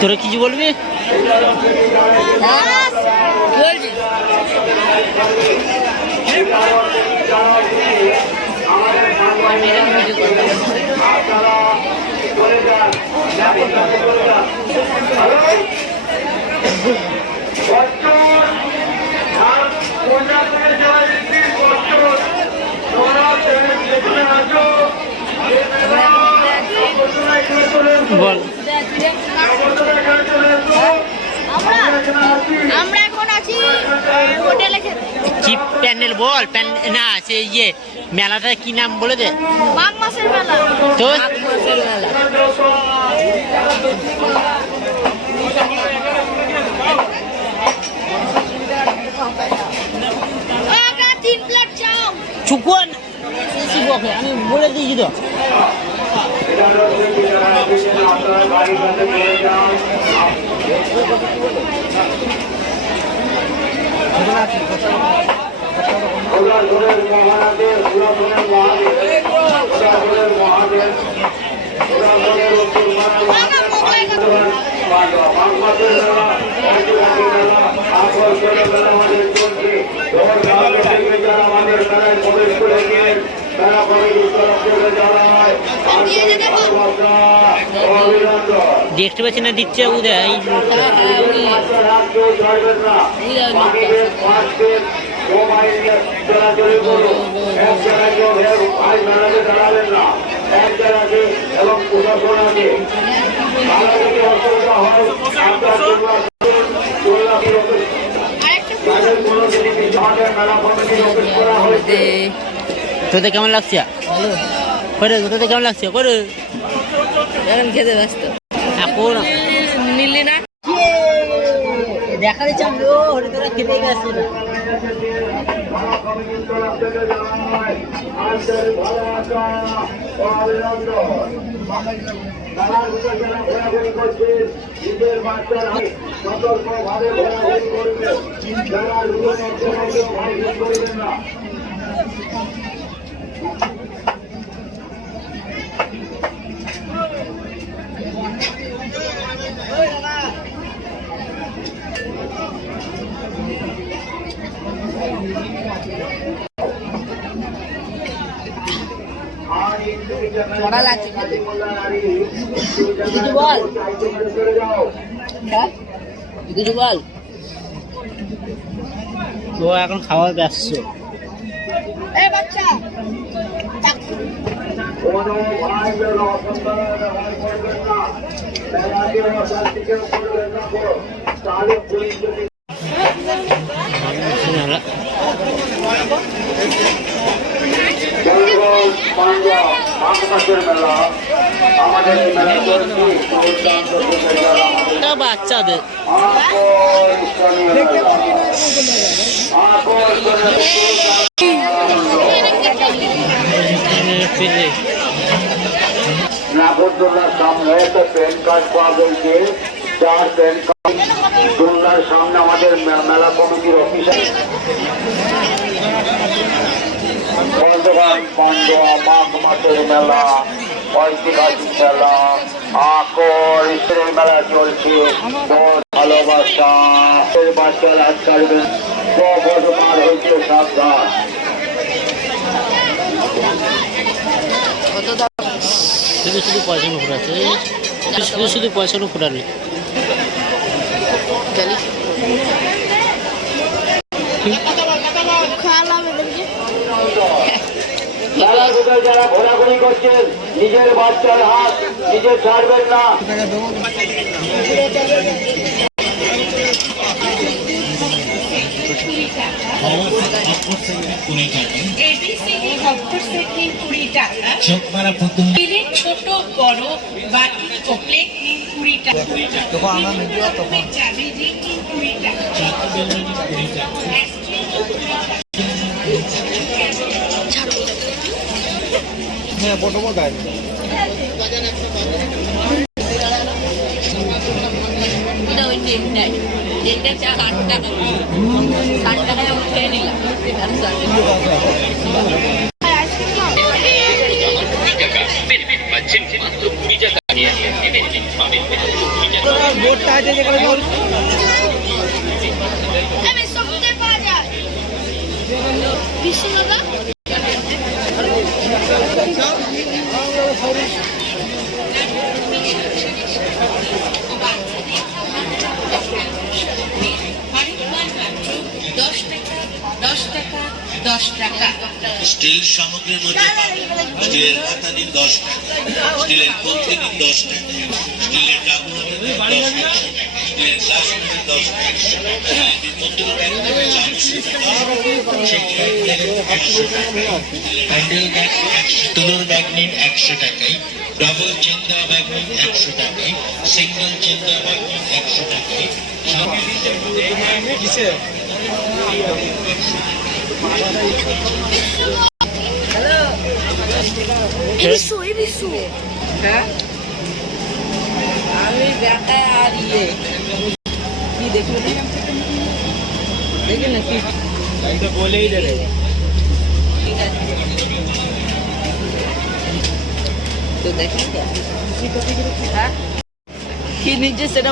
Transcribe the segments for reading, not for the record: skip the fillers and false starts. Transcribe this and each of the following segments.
তোরা কিছু বলবি? বল। আমরা এখন আছি হোটেলে খেতে। কি প্যান্ডেল বল? না সে ইয়ে মেলাটা কি নাম বলে দে। মাঘ মাসের মেলা। তো চুকুন আমি বলে দিয়েছি তো। দেখতে পাচ্ছি না দিচ্ছে উদয় তোদের কেমন লাগছে? তোদের কেমন লাগছে? করে এখন খেতে ব্যস্ত এখন নিলি না দেখা দিচ্ছে তোরা খেতে গেছে না। মজা লাগছে কিছু বল কিছু বল। ও এখন খাওয়ার ব্যস্ত। বাচ্চা বাচ্চাদের নাগরদোলার সামনে একটা প্যান কার্ড পাওয়া গেছে। যার প্যান কার্ড দোলনার সামনে আমাদের মেলা কমিটির অফিসার পান্ডুয়া মাঘ মাসের মেলা, ঐতিহাসিক মেলা, আকর ঈশ্বরের মেলা চলছে। ভালোবাসা বাচ্চারা আজকাল মার হয়েছে সাবধান। শুধু শুধু পয়সা ঘুরাচ্ছে, শুধু শুধু পয়সা ঘুরালে যারা ঘোরাঘুরি করছেন নিজের বাচ্চার হাত নিজে ছাড়বেন না। ছোট বড় বাটি প্লেট 20 টাকা। হ্যাঁ প্রথমত চা 60 টাকা 60 টাকায় খেয়ে নিলাম। দিচ্ছেন মাত্র 20 টাকা। পাবেন আমি সবতে পাওয়া যায় বিষ্ণু দাদা স্টিল সামগ্রীর মধ্যে স্টিলের হাতা নিন 10 টাকা, স্টিলের কলসি নিন 10 টাকা, স্টিলের ডাব নিন 10 টাকা, স্টিলের গ্লাস নিন 10 টাকা, স্টিলের বোতল নিন 40 টাকা, হ্যান্ডেল ব্যাগ তুলোর ব্যাগ নিন 100 টাকায়, ডাবল চেন দেওয়া ব্যাগ নিন 100 টাকায়, সিঙ্গেল চেন দেওয়া ব্যাগ নিন 100 টাকায়। বিষ্ণু হ্যাঁ আমি দেখায় আর ইয়ে কি দেখলো না দেখে না কি বলেই দেবে। ঠিক আছে তো দেখি হ্যাঁ কি নিজে সেটা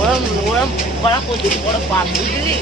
ওরম ওরম করা করছি বড় পাপ বুঝলি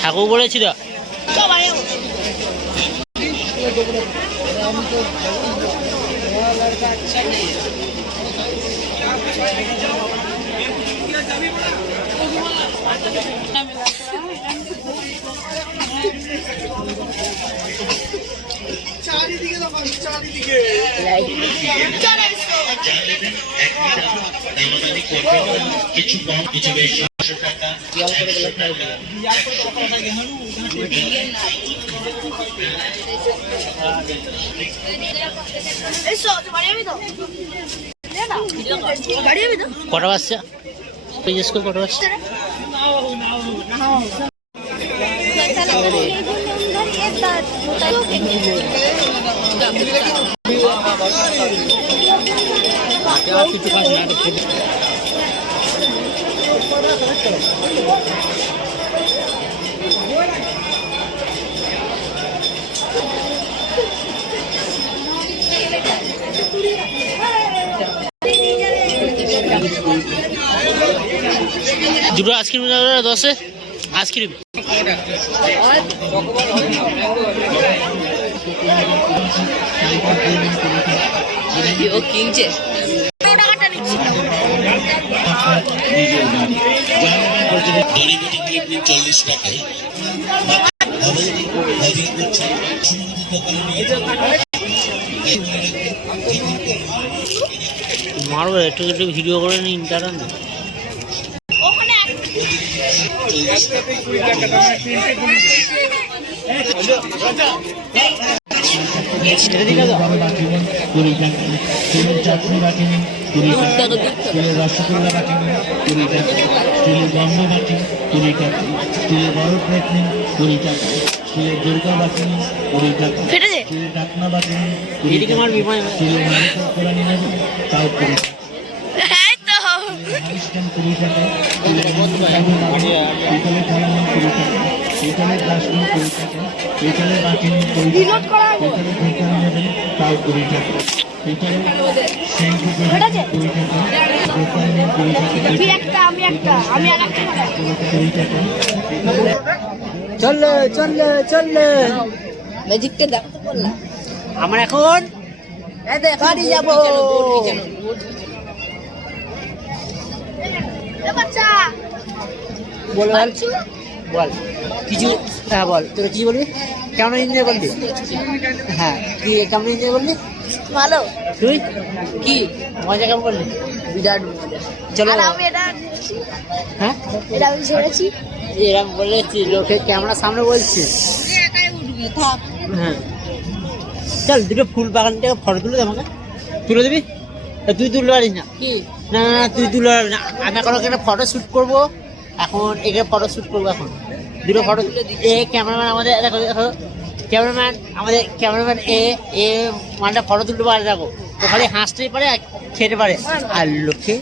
ঠাকুর বলেছি দা কিছু কম কিছু বেশি 100 টাকা এসো বাড়ি আমি তো বাড়ি আমি তো কটা বাজছে জিজ্ঞেস করে কটা বাজছে কিছু কাজ না দুটো আইসক্রিম 10-এ আইসক্রিম ও কিনছে টাকাটা নিচ্ছি দড়িবেটি ক্লিপ নিন 40 টাকায়। মারবো একটু একটু ভিডিও করে নি ইন্টারনেট ওখানে চাটনি বাটি নিন 20 টাকা, স্টিলের রসগোল্লা বাটি নিন 20 টাকা, স্টিলের গন্ধ বাটি 20 টাকা, স্টিলের বড় প্লেট নিন 20 টাকা, স্টিলের দুর্গা বাটি নিন 20 টাকা, স্টিলের ঢাকনা বাটি নিন 20 টাকা, স্টিলের নারিকেল কোড়ানি নেবেন তাও 20 টাকা, এই তো স্ট্যান্ড 20 টাকা, স্টিলের পিতলের থালা নিন 20 টাকা, পিতলের গ্লাস নিন 20 টাকা, পিতলের বাটি নিন 20 টাকা, পিতলের ঢেকানি নেবেন তাও 20 টাকা, পিতলের শ্যাম্পু 20 টাকা, বোতল নিন 20 টাকা, তুই একটা আমি একটা আমি আর একটা চললে চললে চললে ম্যাজিককে দেখো বললাম আমরা এখন বাড়ি যাবো এ বাচ্চা বল বল বল কিছু হ্যাঁ বল তোকে কি বলবি কেমন এনজয় করলি হ্যাঁ কি কেমন এনজয় করলি ভালো তুই কি মজা কেমন করলি বিরাট মজা চলো আর আমি এটা হ্যাঁ এটা আমি ছেড়েছি এরকম বলেছি লোকে ক্যামেরা সামনে বলছিস একাই উঠবি থাক হ্যাঁ চল দুটো ফুল বাগান থেকে ফটো তুলে দে আমাকে তুলে দিবি তুই তুলতে পারিস না কি না না তুই তুলে পারবি না আমি এখন একটা ফটো শ্যুট করবো এখন এখানে ফটো শ্যুট করবো এখন দুটো ফটো এ ক্যামেরাম্যান আমাদের দেখো দেখো ক্যামেরাম্যান আমাদের ক্যামেরাম্যান এ এ মানটা ফটো তুলতে পারে দেখো ও খালি হাসতেই পারে আর খেতে পারে আর লোকে